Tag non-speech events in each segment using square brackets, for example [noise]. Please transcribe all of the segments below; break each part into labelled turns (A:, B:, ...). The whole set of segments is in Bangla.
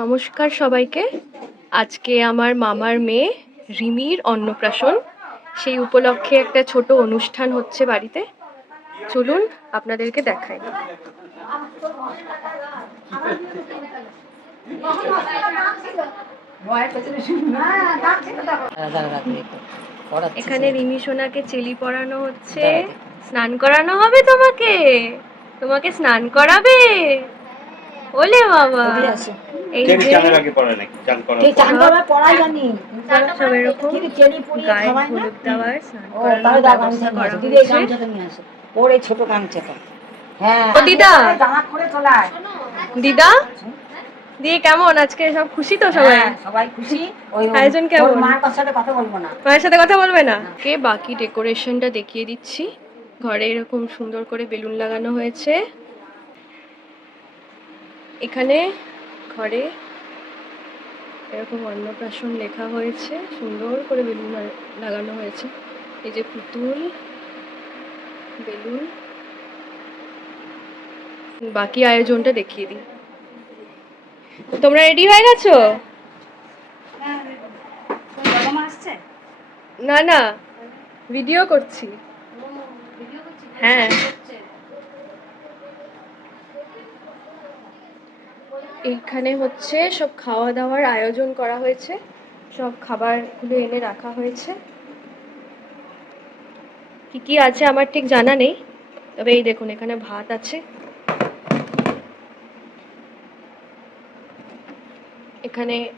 A: নমস্কার সবাইকে। আজকে আমার মামার মেয়ে রিমির অন্নপ্রাশন। সেই উপলক্ষে একটা ছোট অনুষ্ঠান হচ্ছে বাড়িতে। চলুন আপনাদেরকে দেখাই। এখানে রিমি সোনাকে চেলি পরানো হচ্ছে। স্নান করানো হবে তোমাকে? তোমাকে স্নান করাবে? ওলে বাবা। এই
B: চেনি
A: যে
B: আগে পড়ে নাকি? চান করার
C: কে
B: পর?
C: চান করবে পড়া জানি।
A: সব এরকম
C: কিন্তু চেনি পুড়িয়ে
A: গায়ে
C: খাওয়ায় না?
A: হলুদ স্নান
C: ও তাহলে দাও
A: ব্যবস্থা
C: গামছা
A: করা
C: নিয়ে দিদি এই
A: হয়েছে।
C: গামছাটা নিয়ে আসো। ওর এই ছোট গামছাটা। হ্যাঁ
A: ও দিদা।
C: করে তোলায়।
A: দিদা? দিয়ে কেমন? আজকে সব খুশি তো সবাই?
C: হ্যাঁ, সবাই খুশি। ওই
A: আয়োজন কেমন?
C: মার সাথে কথা বলব না।
A: মায়ের সাথে কথা বলবে না? কে বাকি ডেকোরেশনটা দেখিয়ে দিচ্ছি। ঘরে এরকম সুন্দর করে বেলুন লাগানো হয়েছে। এখানে ঘরে এরকম অন্নপ্রাশন লেখা হয়েছে, সুন্দর করে বেলুন লাগানো হয়েছে। এই যে পুতুল, বেলুন। বাকি আয়োজনটা দেখিয়ে দিই। তোমরা রেডি হয়ে গেছো? না না ভিডিও করছি। হ্যাঁ। এইখানে হচ্ছে সব খাওয়া দাওয়ার আয়োজন করা হয়েছে। সব খাবারগুলো এনে রাখা হয়েছে। কি কি আছে আমার ঠিক জানা নেই, তবে এই দেখুন, এখানে ভাত আছে। এখানে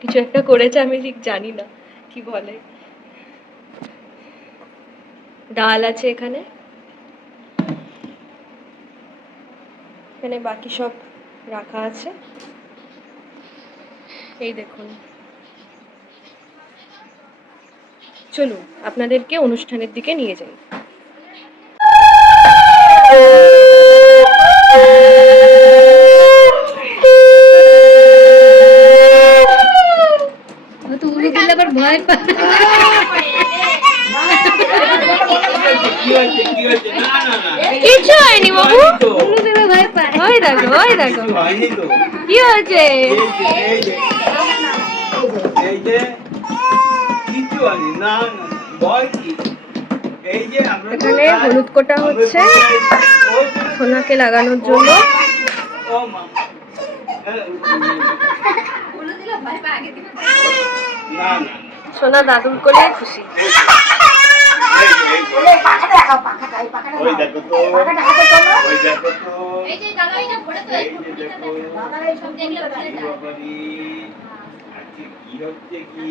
A: কিছু- একটা করেছে, আমি ঠিক জানি না, কি বলে। ডাল আছে এখানে। এখানে বাকি সব রাখা আছে। এই দেখুন। চলুন আপনাদেরকে অনুষ্ঠানের দিকে নিয়ে যাই
B: কি হয়েছে কি হয়েছে না না না
A: কিছু হয়নি বাবু
B: হয়নি তো।
A: ওই দেখো ওই দেখো। কি হয়েছে? এখানে হলুদ কোটা হচ্ছে। সোনাকে লাগানোর জন্য।
B: ও মা। না না না।
A: সোনা দাদুর কোলে খুশি।
B: ওই দেখো তো। ওই দেখো তো। আজকে কি হচ্ছে কি?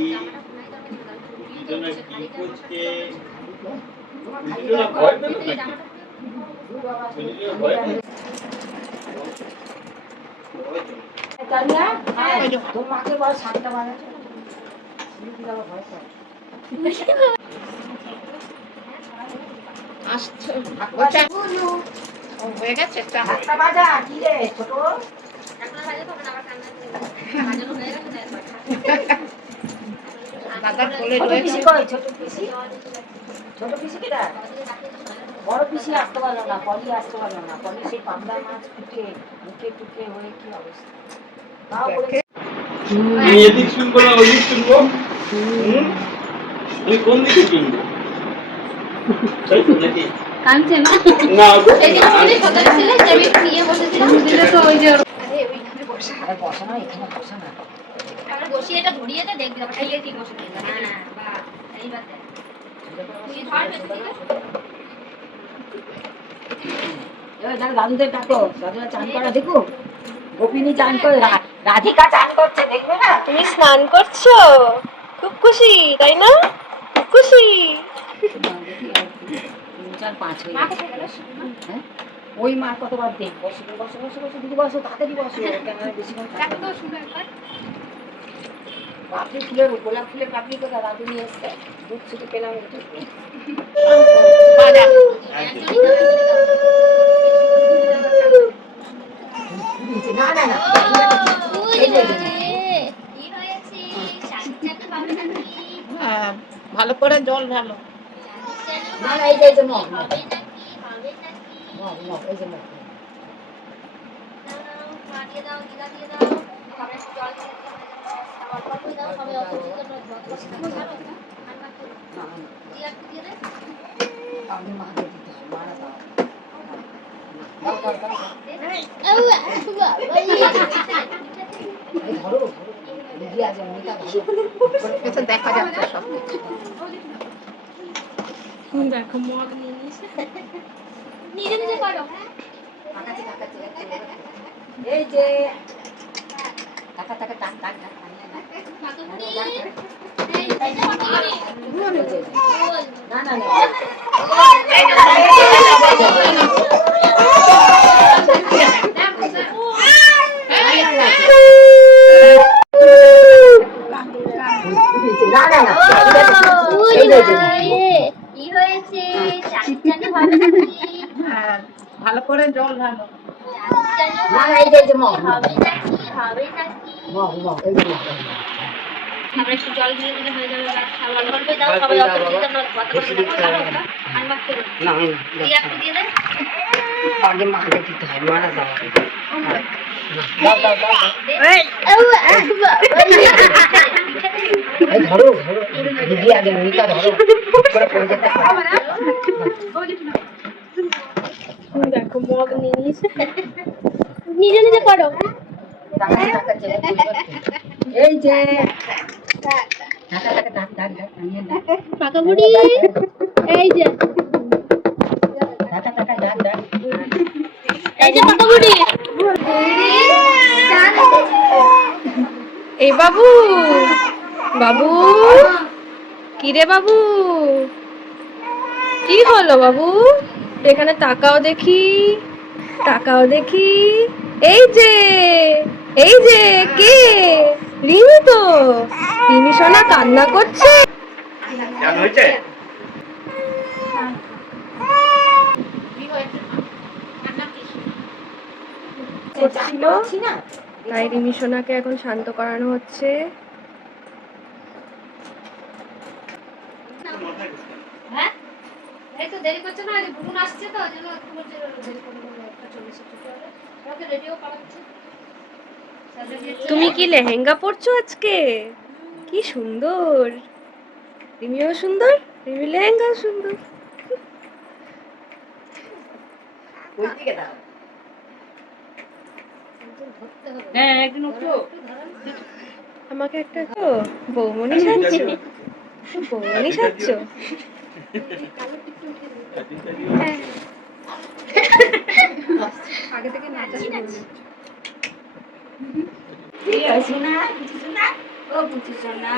B: কি করছে? ভয় পেল ভয় পেল?
C: জানিয়া হ্যাঁ তোর মাকে বল সাতটা বাজাচ্ছে দিদি বাবা বাজা কি রে ছোট?
D: কোলে
C: ছোট পিসি ছোট পিসি? কিরা বড় পিসি আসতে পারল না পলি আসতে পারল না। পলি সেই পাবদা মাছ ফুটে মুখে টুকে হয়ে কি অবস্থা? তাও
B: এদিক শুনব না ওদিক শুনব? আমি কোন দিকে শুনব? তাই তো নাকি
D: কাঁদছে না?
B: না
D: এই যে আমাদের সদর ছিল যে আমি নিয়ে বসেছিলাম। দিলে তো ওই যে আরে ওইখানে বসে
C: আরে বসা না এখানে বসা না।
D: আমরা বসিয়ে এটা ধরিয়ে দে দেখবি আবার। খাইয়ে ঠিক বসে হ্যাঁ বাহ এইবার দেখ তুই ধর বেশি
C: এবার যারা দাদুদের ডাকো। দাদুরা চান করা দেখো। গোপিনী চান করে রাধিকা চান করছে দেখবে না?
A: তুমি স্নান করছ? খুব খুশি তাই না? খুব খুশি।
C: চার পাঁচ হয়ে গেছে। হ্যাঁ? ওই মা কতবার দেখ বসে বসে বসে বসে দিদি বসো। তাড়াতাড়ি বসো কেন বেশিক্ষণ ফুলের গোলাপ ফুলের কোথায়? নিয়ে এসছে। দুধ ছুটি পেলাম একটু। না না না এই যে, এই যে।
D: কি হয়েছে? শাকচাক
E: ভালো করে জল ঢালো।
C: না না এই যে এই এই যে মগ
D: দাঁড়াও, পানি দিয়ে দাও দিদা দিয়ে দাও তারপরে একটু জল দিয়ে দাও অল্প অল্প দাও সবাই অত দিতে নয় যত ছাড়ো আর মাত্র
C: না, না,
D: দিয়ে একটু দিয়ে দে
C: আগে মাকে দিতে মারা দাও। দাও, দাও, দাও,
E: দেখো
A: মগ নিয়ে
D: নিজে নিজে করো
C: এই যে টাকা টাকা
D: যে, বল
C: না না না না না
D: হয়েছে চাচানি হবে নাকি
E: হ্যাঁ ভালো করে জল ঢালো।
D: তারপরে একটু জল দিয়ে দিলে হয়ে যাবে অল্প দাও সবাই অত
C: না, না,
D: দিয়ে একটু
C: আগে মাকে দিতে হয়, মারা দাও। ধরো, ধরো। দিদি আগে অমিতা ধরো। করে পড়ে যেতে
A: দেখো মগ নিয়ে নিয়েছে
D: নিজে নিজে করো
C: এই যে।
D: পাকা বুড়ি এই যে এই যে পাকা বুড়ি
A: এই বাবু বাবু কি রে বাবু? কি হলো বাবু? এখানে তাকাও দেখি তাকাও দেখি। এই যে এই যে, কে? রিমি তো। রিমি সোনা কান্না করছে।
B: হয়েছে
E: কি হয়েছে রান্না কি
A: করছিল
C: পাচ্ছি না
A: তাই রিমি সোনাকে এখন শান্ত করানো হচ্ছে
D: হ্যাঁ এই তো দেরি করছে না এই যে বুনুন আসছে তো ওই জন্য একটু বলছে দেরি করে দেবো, একটা চল্লিশে ছুটি হবে ওকে রেডিও করাচ্ছে
A: তুমি কি লেহেঙ্গা পরছো আজকে? কি সুন্দর। রিমিও সুন্দর রিমি লেহেঙ্গাও সুন্দর
C: ওই দিকে দাও
D: ধরতে হবে
C: হ্যাঁ একদিন উঠো
A: আমাকে একটা তো বৌমনি সাজছো? বৌমনি সাজছো? আগে থেকে নাচা
C: এই না ও থেকে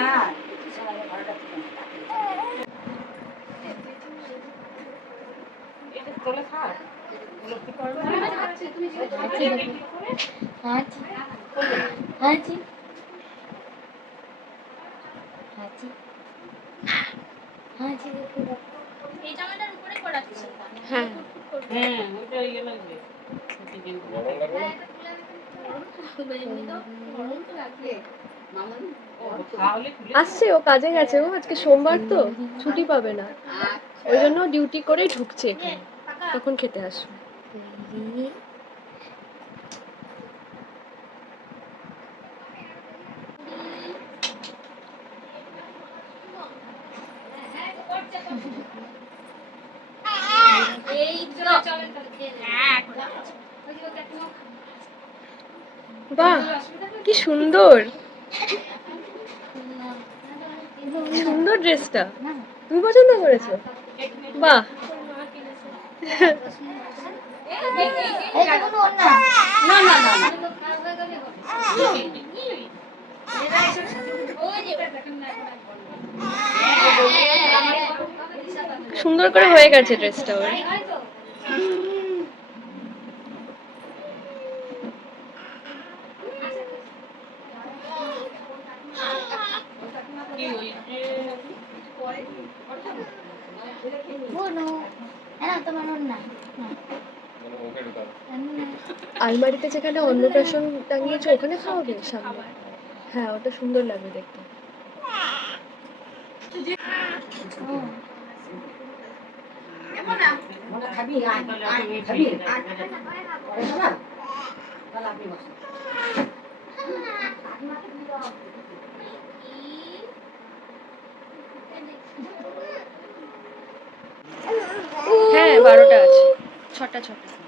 A: হ্যাঁ
E: হ্যাঁ
A: আসছে, ও কাজে গেছে। ও আজকে সোমবার তো, ছুটি পাবে না। ওই জন্য ডিউটি করে ঢুকছে তখন খেতে আসবে। বাহ, কি সুন্দর। সুন্দর ড্রেসটা। তুমি পছন্দ করেছ? বাহ। সুন্দর করে হয়ে গেছে ড্রেসটা ওর
E: কি হয়েছে
D: বোনো হ্যাঁ তোমার অন্য
A: আলমারিতে যেখানে অন্নপ্রাশন টাঙিয়েছে, ওখানে খাওয়াবে সামনে। হ্যাঁ ওটা সুন্দর লাগবে দেখতে। হ্যাঁ বারোটা আছে। ছটা ছটা।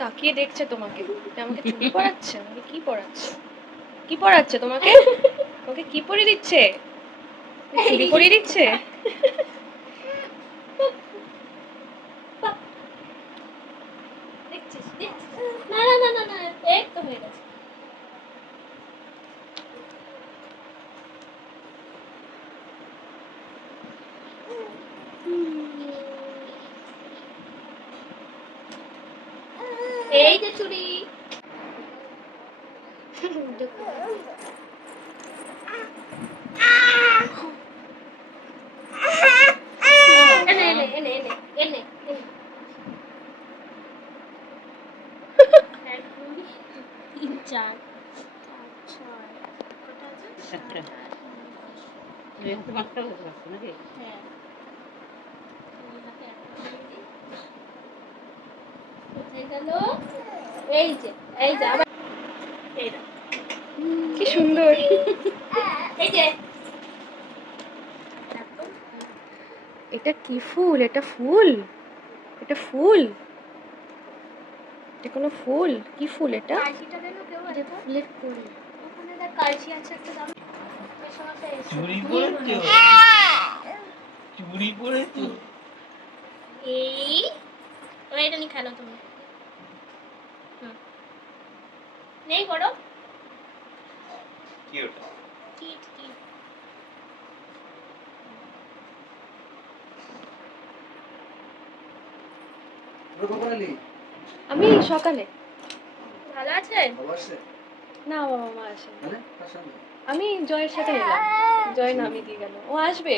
A: তাকিয়ে দেখছে তোমাকে। আমাকে চুড়ি পড়াচ্ছে আমাকে কি পড়াচ্ছে? কি পড়াচ্ছে তোমাকে? তোমাকে কি পরিয়ে দিচ্ছে? চুড়ি পরিয়ে দিচ্ছে
D: দেখছিস দেখছিস না না না না না এই তো হয়ে গেছে এই যে চুড়ি এনে এনে এনে এনে এনে এনে এক দুই তিন চার পাঁচ ছয় কটা আছে
E: সাতটা। এই হাতে পাঁচটা হতে পারছে নাকি
D: হ্যাঁ এই হাতে একটা দিয়ে দিই। কোথায় এই যে এই যে আবার এই
A: কি সুন্দর।
D: এই যে।
A: এটা কি ফুল? এটা ফুল? এটা ফুল? এটা কোনো ফুল? কি ফুল এটা?
D: ফুলের ফুল।
B: চুরি চুরি
D: এই? এটা নিয়ে খেলো তুমি হুম। নেই করো
B: কি ওটা?
D: Kit kit.
A: আমি সকালে।
D: ভালো আছে?
A: না বাবা মা আসে আমি জয়ের সাথে এলাম জয় নামিয়ে দিয়ে গেল। ও আসবে?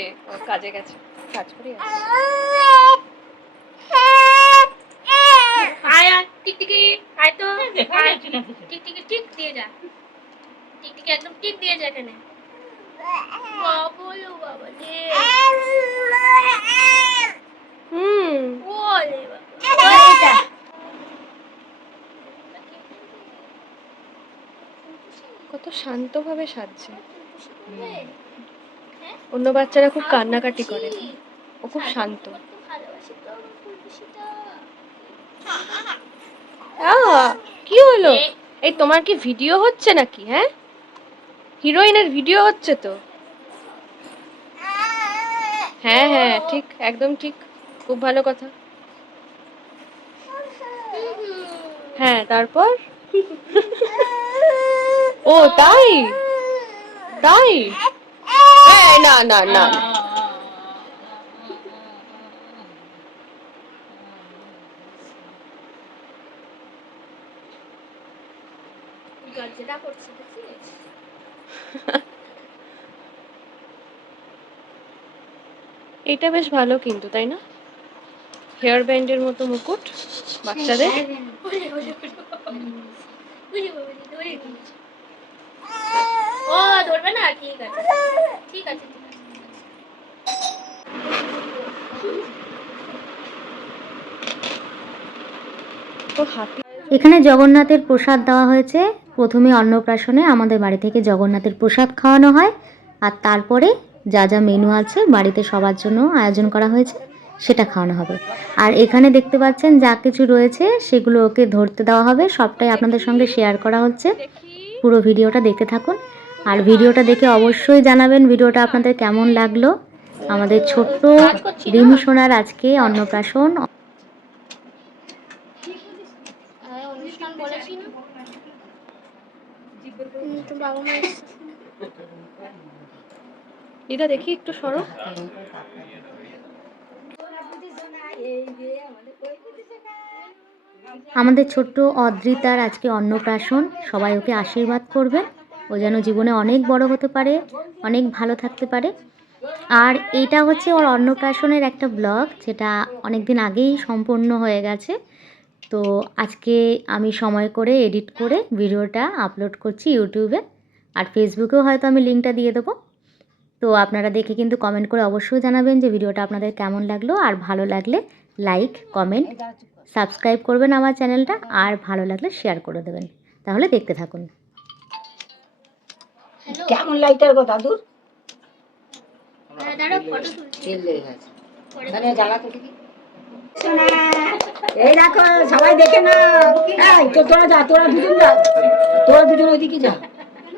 A: কাজে গেছে। কাজ করে আসবে
D: আয় আয় টিকটিকি আয় তো
E: দেখা
D: আয়
E: না কিছু।
D: টিকটিকি টিক দিয়ে যা। টিকটিকি একদম টিক দিয়ে যা এখানে। বাবলো বাবা
A: হুম।
D: ওলে বাবা।
A: কত শান্তভাবে সাজছে। অন্য বাচ্চারা খুব কান্নাকাটি করে। ও খুব শান্ত।
D: ভালোবাসি তো
A: কি হলো? এই তোমার কি ভিডিও হচ্ছে নাকি হ্যাঁ? হিরোইনের ভিডিও হচ্ছে তো? হ্যাঁ হ্যাঁ ঠিক একদম ঠিক খুব ভালো কথা। হ্যাঁ তারপর? ও তাই? তাই? এই, না না না না।
D: গজ্জেটা করছে দেখছিস [laughs]
A: এটা বেশ ভালো কিন্তু তাই না? হেয়ার ব্যান্ডের মতো মুকুট বাচ্চাদের।
D: ও ধরবে না? ঠিক আছে ঠিক আছে
F: এখানে জগন্নাথের প্রসাদ দেওয়া হয়েছে। প্রথমে অন্নপ্রাশনে আমাদের বাড়ি থেকে জগন্নাথের প্রসাদ খাওয়ানো হয় আর তারপরে যা যা মেনু আছে বাড়িতে সবার জন্য আয়োজন করা হয়েছে সেটা খাওয়ানো হবে। আর এখানে দেখতে পাচ্ছেন যা কিছু রয়েছে সেগুলো ওকে ধরতে দেওয়া হবে সবটাই আপনাদের সঙ্গে শেয়ার করা হচ্ছে। পুরো ভিডিওটা দেখতে থাকুন। আর ভিডিওটা দেখে অবশ্যই জানাবেন ভিডিওটা আপনাদের কেমন লাগল। আমাদের ছোট্ট রিমু সোনার আজকে অন্নপ্রাশন
D: হ্যাঁ, অনুষ্ঠান বলেছি না হুম, তো বাবা মা
A: দিদা দেখি একটু সরো।
F: আমাদের ছোট্ট অদ্রিতার আজকে অন্নপ্রাশন। সবাই ওকে আশীর্বাদ করবে ও যেন জীবনে অনেক বড় হতে পারে অনেক ভালো থাকতে পারে। আর এটা হচ্ছে ওর অন্নপ্রাশনের একটা ব্লগ যেটা অনেক দিন আগেই সম্পূর্ণ হয়ে গেছে। তো আজকে আমি সময় করে এডিট করে ভিডিওটা আপলোড করছি ইউটিউবে আর ফেসবুকেও হয়তো আমি লিঙ্কটা দিয়ে দেবো। তো আপনারা দেখে কিন্তু কমেন্ট করে অবশ্যই জানাবেন যে ভিডিওটা আপনাদের কেমন লাগল। আর ভালো লাগলে লাইক কমেন্ট সাবস্ক্রাইব করবেন আমার চ্যানেলটা। আর ভালো লাগলে শেয়ার করে দেবেন। তাহলে দেখতে থাকুন।
C: কেমন লাইটার গো দাদুর?
D: দাঁড়াও ফটো তুলছি।
C: তেল লেগে গেছে
D: পরে
C: এখানে জ্বালাতে দেখি এই দেখো সবাই দেখে না এই তো তোরা যা তোরা দুজন যা। তোরা দুজন ওইদিকে যা।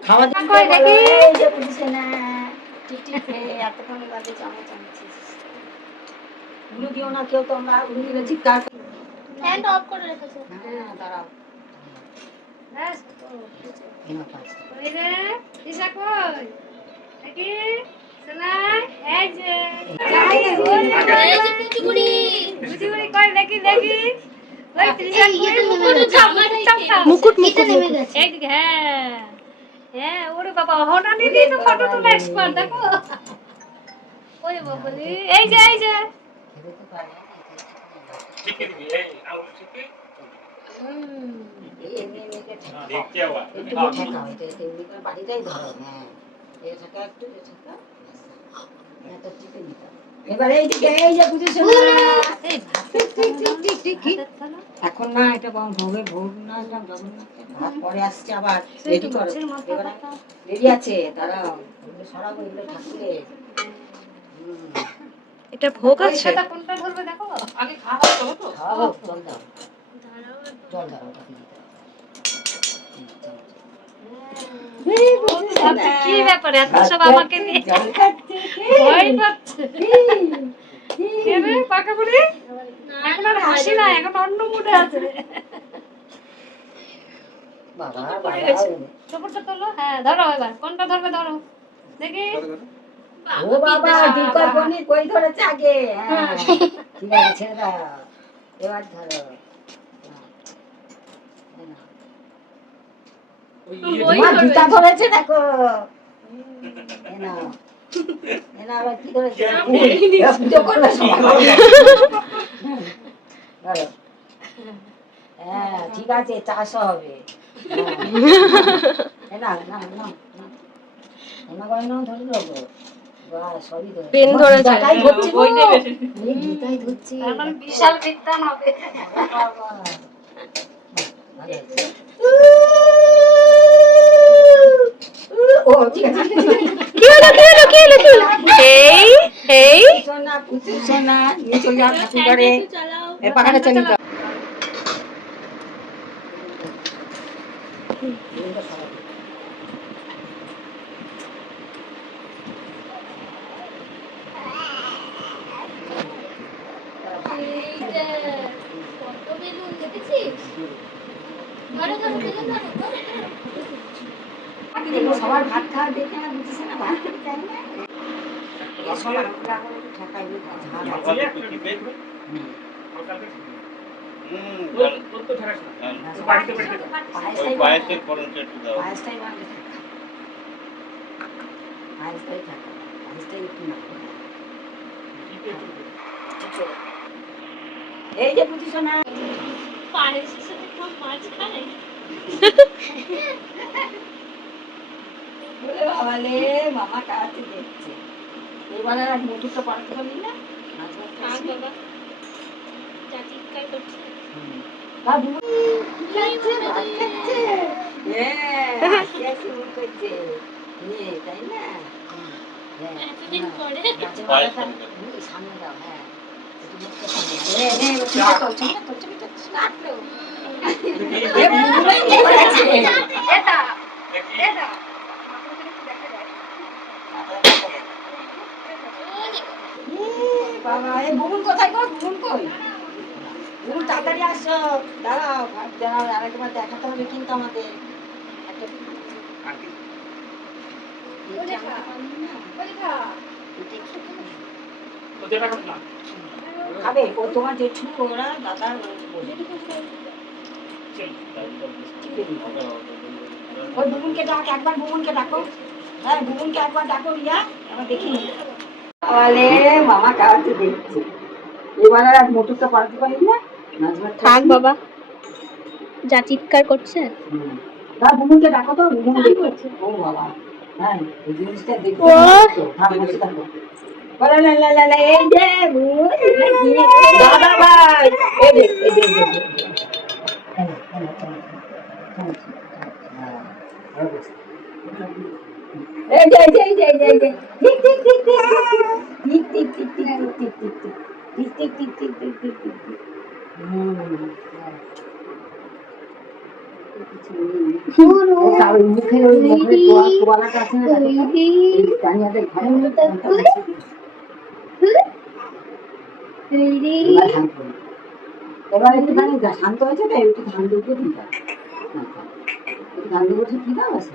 C: খাওয়া দাওয়া দেখি? এতক্ষণ বাদে চামচ আনছিস উলু দিও না কেউ তোমরা উলু দিলে চিৎকার করো।
D: অফ করে রেখেছো।
C: হ্যাঁ দাঁড়াও।
D: এই যে মুকুট মুকুট গেছে
A: হ্যাঁ হ্যাঁ ওরে বাবা হঠাৎ দিদি তো ফটো তোলা এক্সপার্ট দেখো ওরে বাবা এই যে এই যে
B: ঠিকই দিবি এই আঙুল ঠিকই
C: এই এমনি এমনি করে ঠেকাও।
B: দেখতে আবার
C: একটু করে ঠেকাও, এটা এটা বাড়িটাই ধরো, হ্যাঁ। এই ঠেকা একটু, এই হ্যাঁ, এটা টিপে দিতে এবার এইদিকে এই যে বুঝেছ? এই। এখন না এটা বরং ভোগে ভোগ না এটা জগন্নাথের। ভাত পরে আসছে আবার রেডি করো। রেডি আছে দাঁড়াও। সরাবো এগুলো ঠাকুরে
A: এটা ভোগ আছে?
E: আগে খাওয়া দাওয়া তো।
C: খাওয়াবো জল দাও। জল দাও ওটা দিয়ে দাও। জল দাও।
A: কি ব্যাপার? এত সব আমাকে নিয়ে? ভয় পাচ্ছে পাকা বুড়ি? এখন আর হাসি না এখন অন্য মুডে আছে।
C: বাবা
A: পড়ে
C: বাবা।
A: গেছে। চোপড়টা তোলো হ্যাঁ ধরো এবার। কোনটা ধরবে ধরো। দেখি।
C: ও বাবা দুর্গা বনি কই ধরেছে আগে? হ্যাঁ। ঠিক আছে ছেড়ে দাও। এবার ধরো। এই নাও।
D: ওই
C: তোমার জুতা ধরেছে দেখো। এ নাও। হ্যাঁ ঠিক আছে চাষ হবে। হ্যাঁ। ধরে
A: বিশাল বিদ্যান হবে।
C: ও ঠিক আছে।
A: এই এই
C: সোনা ঠাকুর এ পাখাটা চালিয়ে দাও
D: কত বেলুন দেখেছিস? ধরো ধরো বেলুন ধরো।
C: সবার ভাত খাওয়া দেখে না বুঝছে না ভাত খেতে চাই না এই সবার আমরা এখন একটু ঠেকাই দিই, ঝাল আছে।
B: সকালে একটু টিপে
C: হুম।
B: হুম
E: তোর তোর তো ঠেকাস না বাড়িতে বাড়িতে
B: ওই
C: পায়েসটাই
B: পায়েসের ফোড়নটা একটু দাও
C: পায়েসটাই বানাতে থাকা। পায়েসটাই থাকা। পায়েসটাই একটু না। এই যে বুঝিস না
D: পায়েসের সাথে কেউ মাছ খায়
C: বলে বাবালে মামা কাছে দেখছে এবারে আর মোটুটা পাঠাতে পারলি না
D: থাক
C: খাসনি?
D: বাবা
C: বাবা এ বুবুন কোথায় গো? বুবুন কই? বুবুন তাড়াতাড়ি আসো। দাঁড়াও ভাত দাঁড়াও আরেকবার দেখাতে হবে কিন্তু আমাদের। খাবে ও তোমার জেঠু ওরা দাদা ওই বুবুনকে ডাক একবার বুবুনকে ডাকো। হ্যাঁ বুবুনকে একবার ডাকো রিয়া। আমার দেখি সকালে মামা কাজে দেখছে। এবার আর মোটরটা পারতে পারি না?
A: থাক বাবা। যা চিৎকার করছে।
C: না বুমুনকে ডাকো তো বুমুন কি করছে ও বাবা। হ্যাঁ মুখে ওই মুখে তোয়ালাটা আছে না এবার একটুখানি শান্ত হয়েছে তাই একটু ধান দুটো দিয়ে ধান দুটো ঠিক কি দাও আছে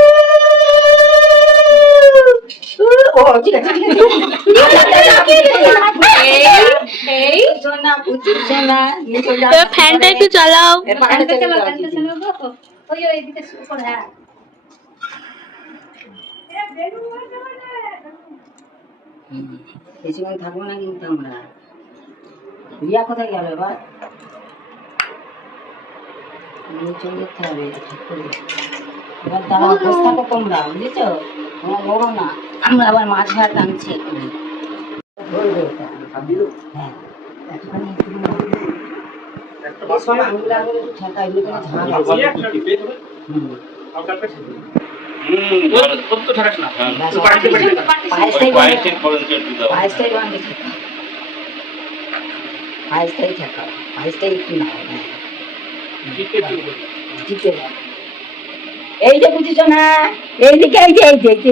E: এদিকে উপর হ্যাঁ
C: বেশিক্ষণ থাকব না কিন্তু আমরা রিয়া কোথায় গেল এবার নিচে যেতে হবে ঠিক এবার তারা বসে থাকো তোমরা বুঝেছ তোমরা লড়ো না আমরা আবার মাছ ভাত আনছি। পায়েসটাই একটু এই যে বুঝেছ না? এইদিকে এই যে এই যে।